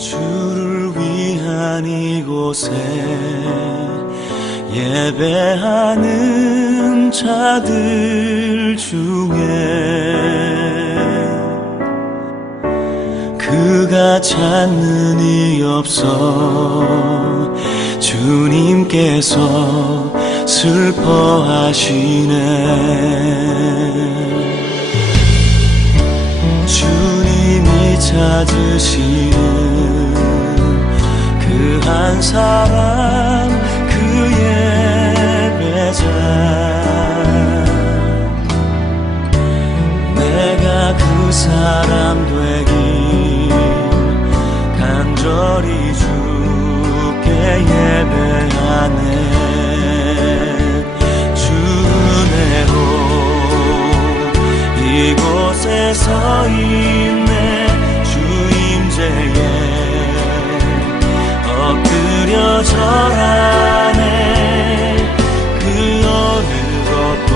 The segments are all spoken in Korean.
주를 위한 이곳에 예배하는 자들 중에 그가 찾는 이 없어 주님께서 슬퍼하시네. 주님이 찾으시는 그 한 사람, 그 예배자, 내가 그 사람 되길 간절히 주께 예배하네. 주 은혜로 이곳에 서 있네. 주 임재에 엎드려 절하네. 그 어느 것도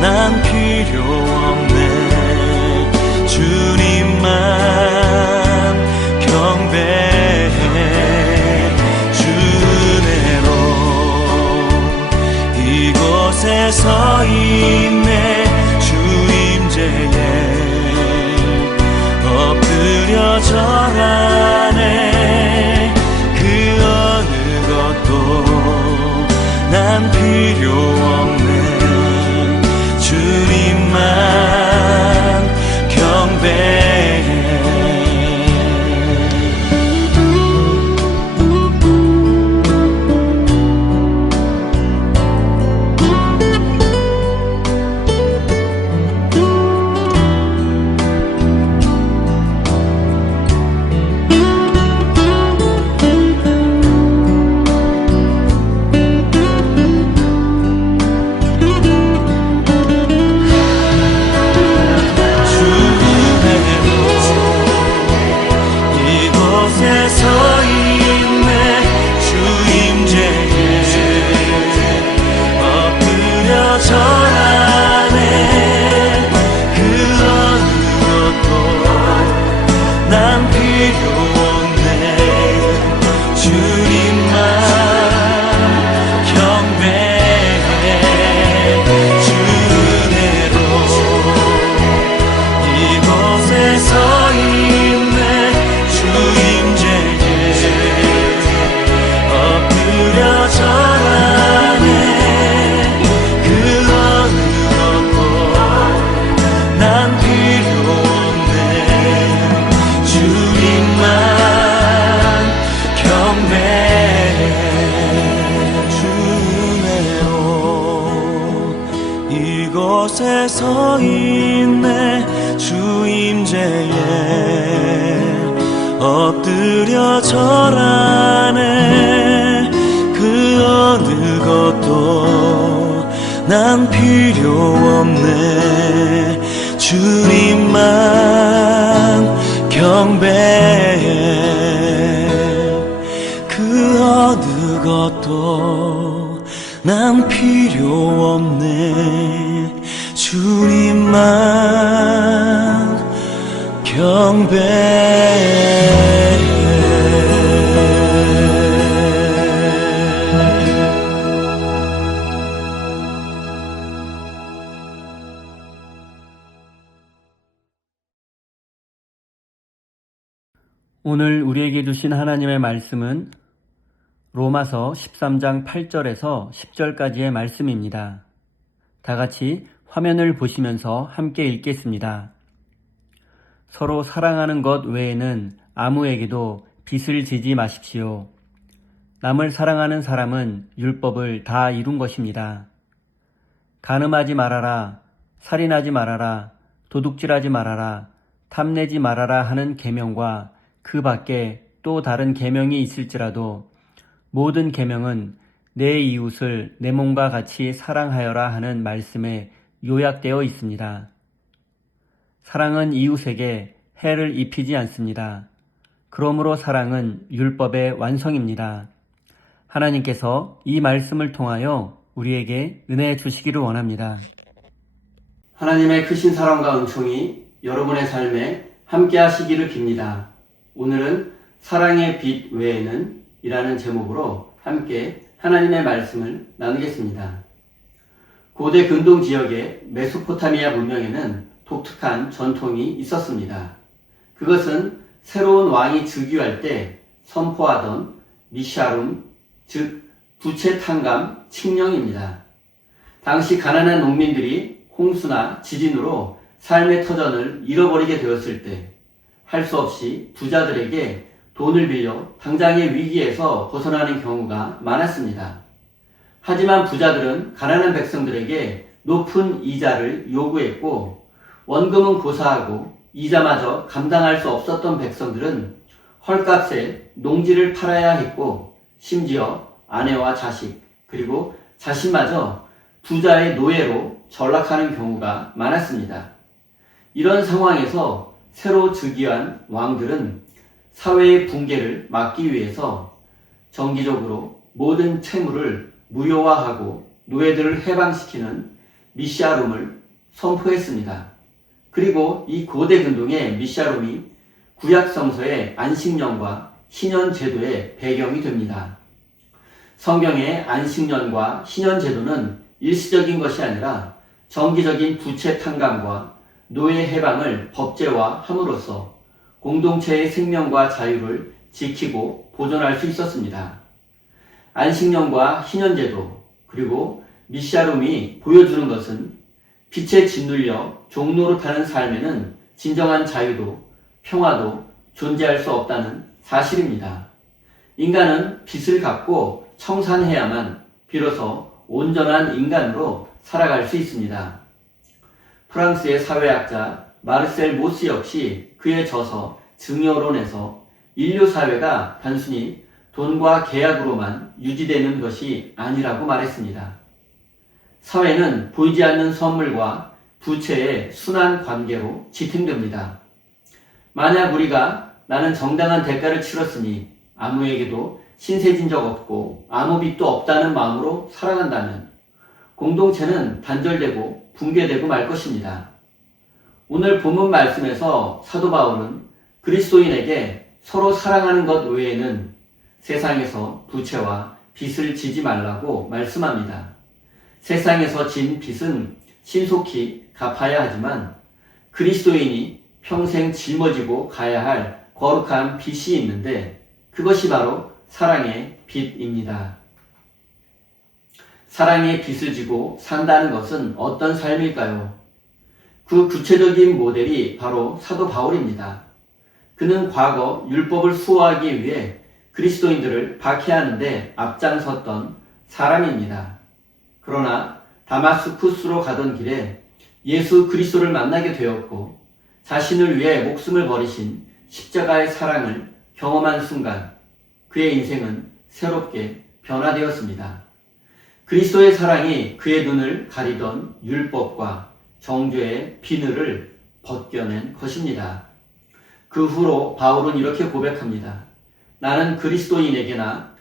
난 필요 없네. 주님만 경배해. 주 은혜로 이곳에 서 있네. 주 임재에 엎드려 절하네. 그 어느 것도 난 필요 없네. 주님만 경배해. 이곳에 서 있네. 주 임재에 엎드려 절하네. 그 어느 것도 난 필요 없네. 주님만 경배해. 그 어느 것도 난 필요 없네. 주님만 경배해. 오늘 우리에게 주신 하나님의 말씀은 로마서 13장 8절에서 10절까지의 말씀입니다. 다 같이 화면을 보시면서 함께 읽겠습니다. 서로 사랑하는 것 외에는 아무에게도 빚을 지지 마십시오. 남을 사랑하는 사람은 율법을 다 이룬 것입니다. 간음하지 말아라, 살인하지 말아라, 도둑질하지 말아라, 탐내지 말아라 하는 계명과 그 밖에 또 다른 계명이 있을지라도 모든 계명은 내 이웃을 내 몸과 같이 사랑하여라 하는 말씀에 요약되어 있습니다. 사랑은 이웃에게 해를 입히지 않습니다. 그러므로 사랑은 율법의 완성입니다. 하나님께서 이 말씀을 통하여 우리에게 은혜 주시기를 원합니다. 하나님의 크신 사랑과 은총이 여러분의 삶에 함께 하시기를 빕니다. 오늘은 사랑의 빛 외에는 이라는 제목으로 함께 하나님의 말씀을 나누겠습니다. 고대 근동 지역의 메소포타미아 문명에는 독특한 전통이 있었습니다. 그것은 새로운 왕이 즉위할 때 선포하던 미샤룸, 즉 부채 탕감 칙령입니다. 당시 가난한 농민들이 홍수나 지진으로 삶의 터전을 잃어버리게 되었을 때 할 수 없이 부자들에게 돈을 빌려 당장의 위기에서 벗어나는 경우가 많았습니다. 하지만 부자들은 가난한 백성들에게 높은 이자를 요구했고 원금은 고사하고 이자마저 감당할 수 없었던 백성들은 헐값에 농지를 팔아야 했고 심지어 아내와 자식 그리고 자신마저 부자의 노예로 전락하는 경우가 많았습니다. 이런 상황에서 새로 즉위한 왕들은 사회의 붕괴를 막기 위해서 정기적으로 모든 채무를 무효화하고 노예들을 해방시키는 미샤룸을 선포했습니다. 그리고 이 고대 근동의 미샤룸이 구약 성서의 안식년과 신년 제도의 배경이 됩니다. 성경의 안식년과 신년 제도는 일시적인 것이 아니라 정기적인 부채 탕감과 노예 해방을 법제화함으로써 공동체의 생명과 자유를 지키고 보존할 수 있었습니다. 안식년과 희년제도 그리고 미샤룸이 보여주는 것은 빛에 짓눌려 종노릇하는 삶에는 진정한 자유도 평화도 존재할 수 없다는 사실입니다. 인간은 빚을 갚고 청산해야만 비로소 온전한 인간으로 살아갈 수 있습니다. 프랑스의 사회학자 마르셀 모스 역시 그의 저서 증여론에서 인류 사회가 단순히 돈과 계약으로만 유지되는 것이 아니라고 말했습니다. 사회는 보이지 않는 선물과 부채의 순환 관계로 지탱됩니다. 만약 우리가 나는 정당한 대가를 치렀으니 아무에게도 신세진 적 없고 아무 빚도 없다는 마음으로 살아간다면 공동체는 단절되고 붕괴되고 말 것입니다. 오늘 본문 말씀에서 사도 바울은 그리스도인에게 서로 사랑하는 것 외에는 세상에서 부채와 빚을 지지 말라고 말씀합니다. 세상에서 진 빚은 신속히 갚아야 하지만 그리스도인이 평생 짊어지고 가야 할 거룩한 빚이 있는데 그것이 바로 사랑의 빚입니다. 사랑의 빚을 지고 산다는 것은 어떤 삶일까요? 그 구체적인 모델이 바로 사도 바울입니다. 그는 과거 율법을 수호하기 위해 그리스도인들을 박해하는데 앞장섰던 사람입니다. 그러나 다마스쿠스로 가던 길에 예수 그리스도를 만나게 되었고 자신을 위해 목숨을 버리신 십자가의 사랑을 경험한 순간 그의 인생은 새롭게 변화되었습니다. 그리스도의 사랑이 그의 눈을 가리던 율법과 정죄의 비늘을 벗겨낸 것입니다. 그 후로 바울은 이렇게 고백합니다. 나는 그리스인에게나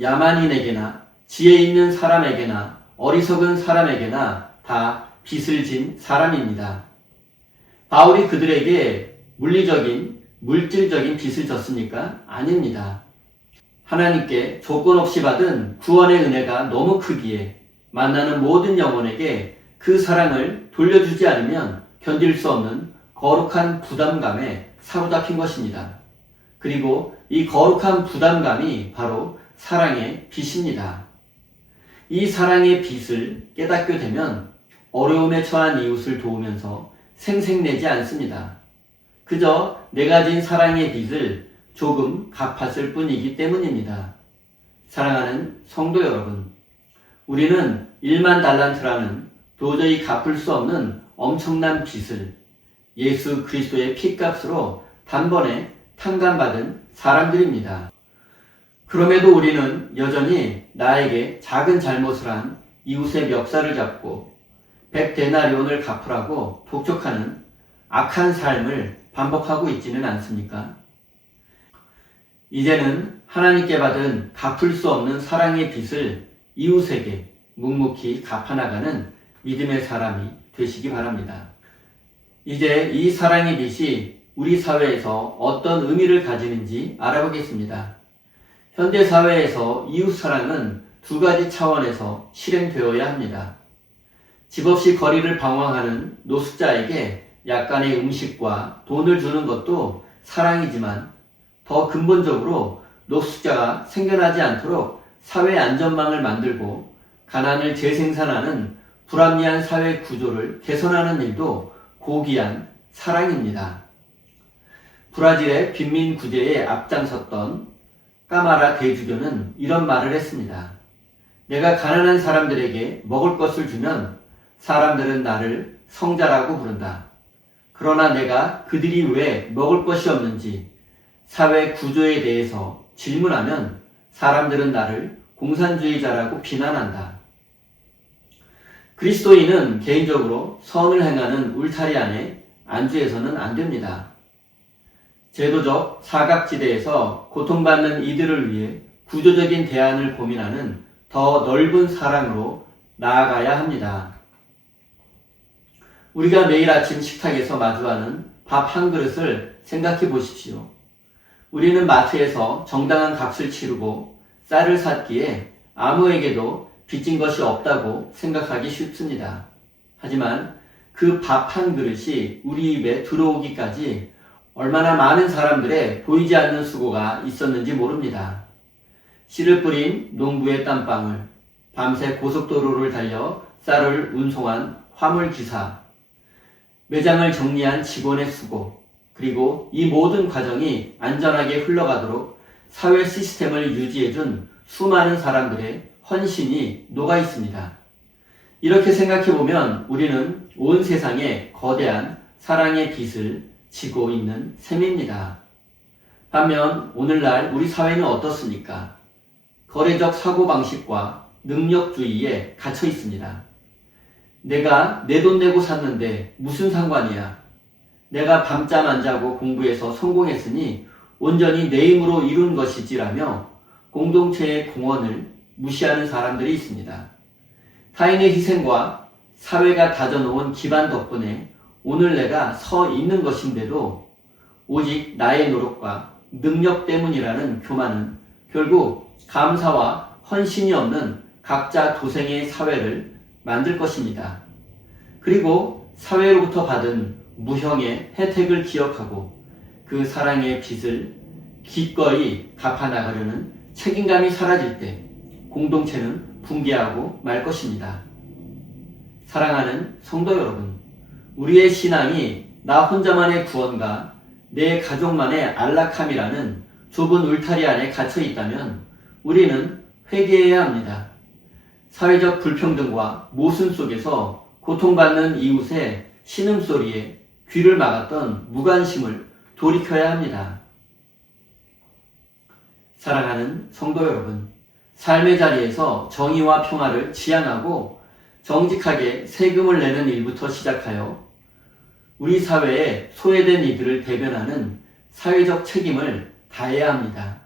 야만인에게나 지혜 있는 사람에게나 어리석은 사람에게나 다 빚을 진 사람입니다. 바울이 그들에게 물질적인 빚을 졌습니까? 아닙니다. 하나님께 조건 없이 받은 구원의 은혜가 너무 크기에 만나는 모든 영혼에게 그 사랑을 돌려주지 않으면 견딜 수 없는 거룩한 부담감에 사로잡힌 것입니다. 그리고 이 거룩한 부담감이 바로 사랑의 빚입니다. 이 사랑의 빚을 깨닫게 되면 어려움에 처한 이웃을 도우면서 생색내지 않습니다. 그저 내가 진 사랑의 빚을 조금 갚았을 뿐이기 때문입니다. 사랑하는 성도 여러분, 우리는 1만 달란트라는 도저히 갚을 수 없는 엄청난 빚을 예수 그리스도의 핏값으로 단번에 탕감받은 사람들입니다. 그럼에도 우리는 여전히 나에게 작은 잘못을 한 이웃의 멱살을 잡고 100데나리온을 갚으라고 독촉하는 악한 삶을 반복하고 있지는 않습니까? 이제는 하나님께 받은 갚을 수 없는 사랑의 빚을 이웃에게 묵묵히 갚아나가는 믿음의 사람이 되시기 바랍니다. 이제 이 사랑의 빚이 우리 사회에서 어떤 의미를 가지는지 알아보겠습니다. 현대 사회에서 이웃사랑은 두 가지 차원에서 실행되어야 합니다. 집 없이 거리를 방황하는 노숙자에게 약간의 음식과 돈을 주는 것도 사랑이지만 더 근본적으로 노숙자가 생겨나지 않도록 사회 안전망을 만들고 가난을 재생산하는 불합리한 사회 구조를 개선하는 일도 고귀한 사랑입니다. 브라질의 빈민 구제에 앞장섰던 까마라 대주교는 이런 말을 했습니다. 내가 가난한 사람들에게 먹을 것을 주면 사람들은 나를 성자라고 부른다. 그러나 내가 그들이 왜 먹을 것이 없는지 사회 구조에 대해서 질문하면 사람들은 나를 공산주의자라고 비난한다. 그리스도인은 개인적으로 선을 행하는 울타리 안에 안주해서는 안 됩니다. 제도적 사각지대에서 고통받는 이들을 위해 구조적인 대안을 고민하는 더 넓은 사랑으로 나아가야 합니다. 우리가 매일 아침 식탁에서 마주하는 밥 한 그릇을 생각해 보십시오. 우리는 마트에서 정당한 값을 치르고 쌀을 샀기에 아무에게도 빚진 것이 없다고 생각하기 쉽습니다. 하지만 그 밥 한 그릇이 우리 입에 들어오기까지 얼마나 많은 사람들의 보이지 않는 수고가 있었는지 모릅니다. 씨를 뿌린 농부의 땀방울, 밤새 고속도로를 달려 쌀을 운송한 화물기사, 매장을 정리한 직원의 수고, 그리고 이 모든 과정이 안전하게 흘러가도록 사회 시스템을 유지해준 수많은 사람들의 헌신이 녹아 있습니다. 이렇게 생각해보면 우리는 온 세상에 거대한 사랑의 빚을 지고 있는 셈입니다. 반면 오늘날 우리 사회는 어떻습니까? 거래적 사고방식과 능력주의에 갇혀 있습니다. 내가 내 돈 내고 샀는데 무슨 상관이야? 내가 밤잠 안 자고 공부해서 성공했으니 온전히 내 힘으로 이룬 것이지라며 공동체의 공헌을 무시하는 사람들이 있습니다. 타인의 희생과 사회가 다져놓은 기반 덕분에 오늘 내가 서 있는 것인데도 오직 나의 노력과 능력 때문이라는 교만은 결국 감사와 헌신이 없는 각자 도생의 사회를 만들 것입니다. 그리고 사회로부터 받은 무형의 혜택을 기억하고 그 사랑의 빚을 기꺼이 갚아나가려는 책임감이 사라질 때 공동체는 붕괴하고 말 것입니다. 사랑하는 성도 여러분, 우리의 신앙이 나 혼자만의 구원과 내 가족만의 안락함이라는 좁은 울타리 안에 갇혀 있다면 우리는 회개해야 합니다. 사회적 불평등과 모순 속에서 고통받는 이웃의 신음소리에 귀를 막았던 무관심을 돌이켜야 합니다. 사랑하는 성도 여러분, 삶의 자리에서 정의와 평화를 지향하고 정직하게 세금을 내는 일부터 시작하여 우리 사회에 소외된 이들을 대변하는 사회적 책임을 다해야 합니다.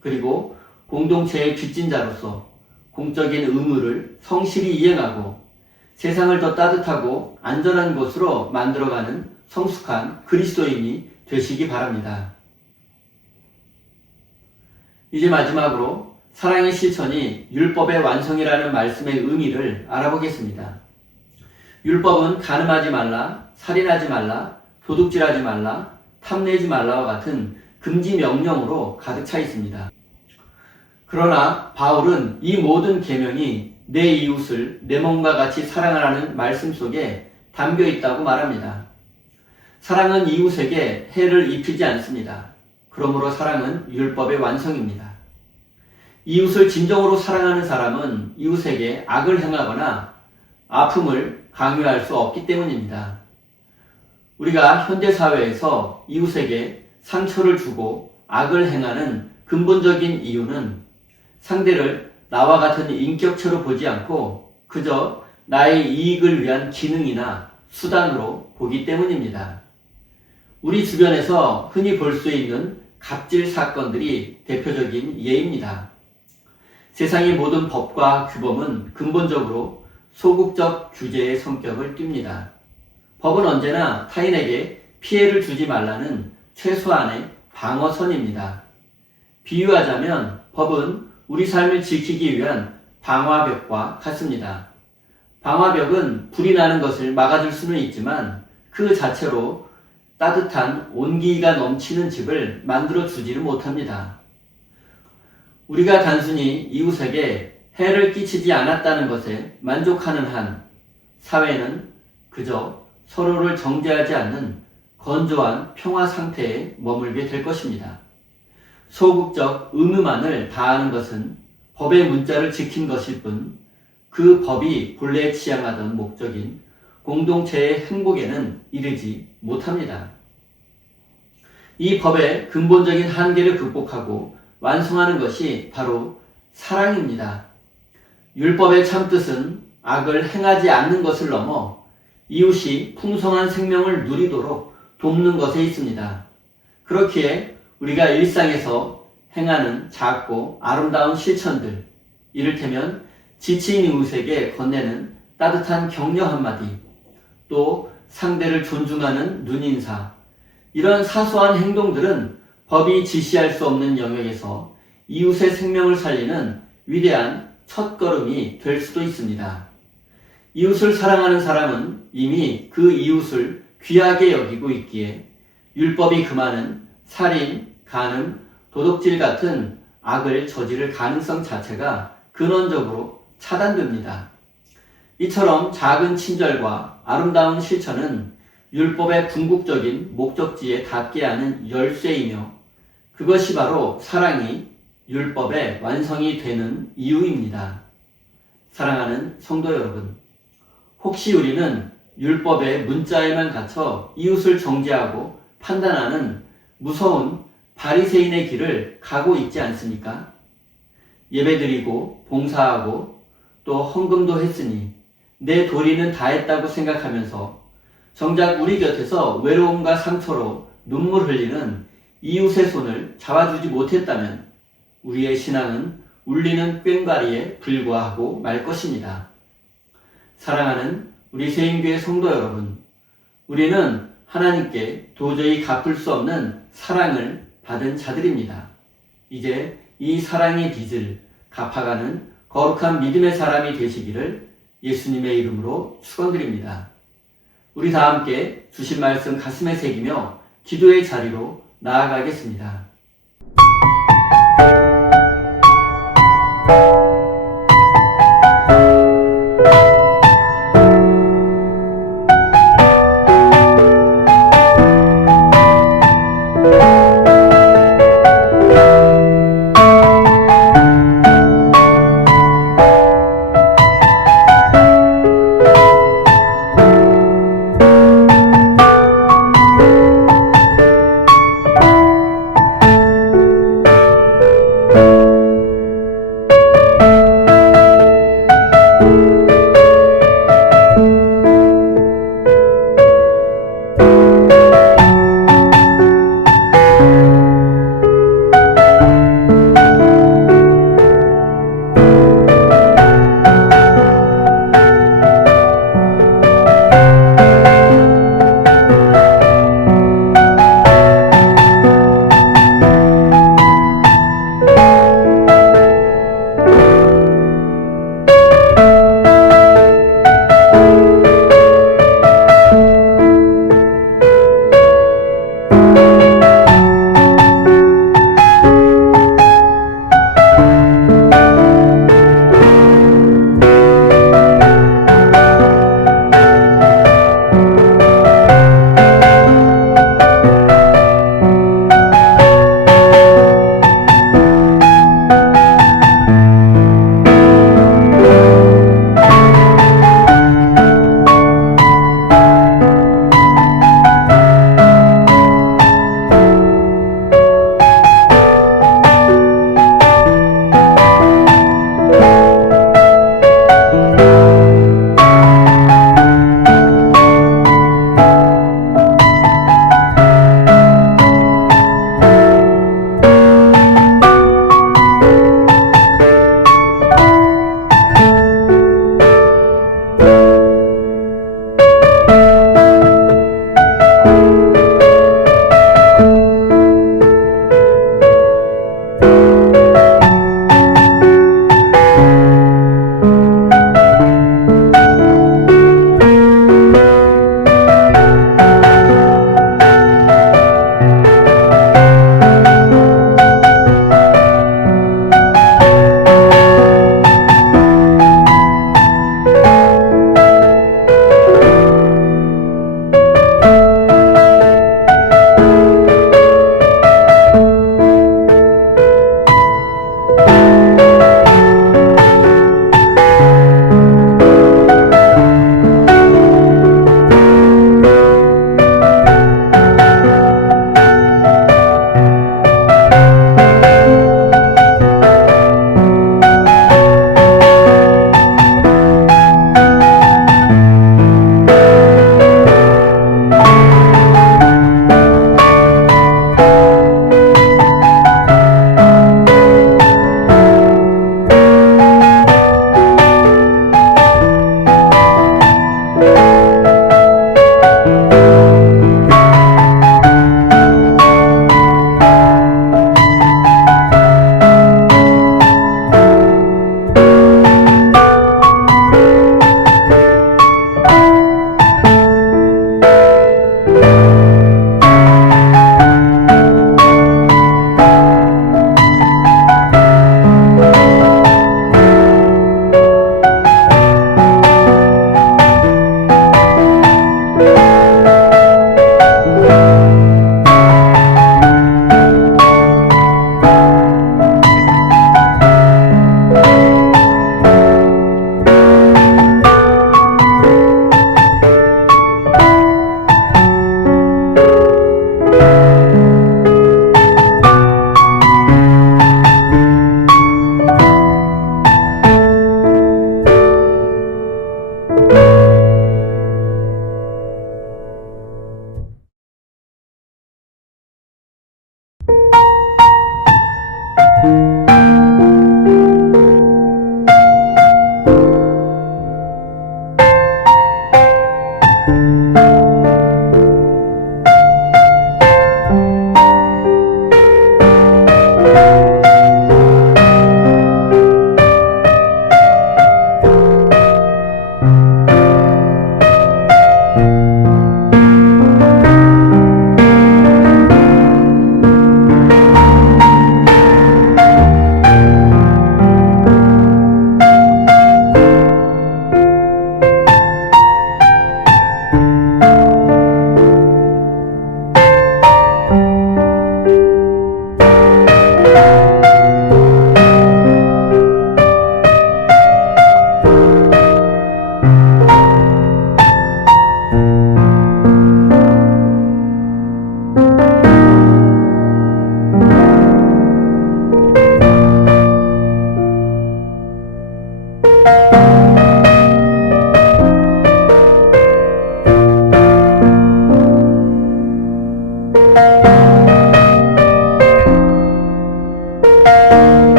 그리고 공동체의 빚진 자로서 공적인 의무를 성실히 이행하고 세상을 더 따뜻하고 안전한 곳으로 만들어가는 성숙한 그리스도인이 되시기 바랍니다. 이제 마지막으로 사랑의 실천이 율법의 완성이라는 말씀의 의미를 알아보겠습니다. 율법은 가늠하지 말라, 살인하지 말라, 도둑질하지 말라, 탐내지 말라와 같은 금지 명령으로 가득 차 있습니다. 그러나 바울은 이 모든 계명이 내 이웃을 내 몸과 같이 사랑하라는 말씀 속에 담겨 있다고 말합니다. 사랑은 이웃에게 해를 입히지 않습니다. 그러므로 사랑은 율법의 완성입니다. 이웃을 진정으로 사랑하는 사람은 이웃에게 악을 행하거나 아픔을 강요할 수 없기 때문입니다. 우리가 현대사회에서 이웃에게 상처를 주고 악을 행하는 근본적인 이유는 상대를 나와 같은 인격체로 보지 않고 그저 나의 이익을 위한 기능이나 수단으로 보기 때문입니다. 우리 주변에서 흔히 볼 수 있는 갑질 사건들이 대표적인 예입니다. 세상의 모든 법과 규범은 근본적으로 소극적 규제의 성격을 띱니다. 법은 언제나 타인에게 피해를 주지 말라는 최소한의 방어선입니다. 비유하자면 법은 우리 삶을 지키기 위한 방화벽과 같습니다. 방화벽은 불이 나는 것을 막아줄 수는 있지만 그 자체로 따뜻한 온기가 넘치는 집을 만들어 주지를 못합니다. 우리가 단순히 이웃에게 해를 끼치지 않았다는 것에 만족하는 한 사회는 그저 서로를 정죄하지 않는 건조한 평화 상태에 머물게 될 것입니다. 소극적 의무만을 다하는 것은 법의 문자를 지킨 것일 뿐 그 법이 본래 지향하던 목적인 공동체의 행복에는 이르지 못합니다. 이 법의 근본적인 한계를 극복하고 완성하는 것이 바로 사랑입니다. 율법의 참뜻은 악을 행하지 않는 것을 넘어 이웃이 풍성한 생명을 누리도록 돕는 것에 있습니다. 그렇기에 우리가 일상에서 행하는 작고 아름다운 실천들, 이를테면 지친 이웃에게 건네는 따뜻한 격려 한마디, 또 상대를 존중하는 눈인사, 이런 사소한 행동들은 법이 지시할 수 없는 영역에서 이웃의 생명을 살리는 위대한 첫걸음이 될 수도 있습니다. 이웃을 사랑하는 사람은 이미 그 이웃을 귀하게 여기고 있기에 율법이 금하는 살인, 간음, 도둑질 같은 악을 저지를 가능성 자체가 근원적으로 차단됩니다. 이처럼 작은 친절과 아름다운 실천은 율법의 궁극적인 목적지에 닿게 하는 열쇠이며 그것이 바로 사랑이 율법의 완성이 되는 이유입니다. 사랑하는 성도 여러분, 혹시 우리는 율법의 문자에만 갇혀 이웃을 정죄하고 판단하는 무서운 바리새인의 길을 가고 있지 않습니까? 예배드리고 봉사하고 또 헌금도 했으니 내 도리는 다 했다고 생각하면서 정작 우리 곁에서 외로움과 상처로 눈물 흘리는 이웃의 손을 잡아주지 못했다면 우리의 신앙은 울리는 꽹과리에 불과하고 말 것입니다. 사랑하는 우리 세인교회 성도 여러분, 우리는 하나님께 도저히 갚을 수 없는 사랑을 받은 자들입니다. 이제 이 사랑의 빚을 갚아가는 거룩한 믿음의 사람이 되시기를 예수님의 이름으로 축원드립니다. 우리 다 함께 주신 말씀 가슴에 새기며 기도의 자리로 나아가겠습니다. you.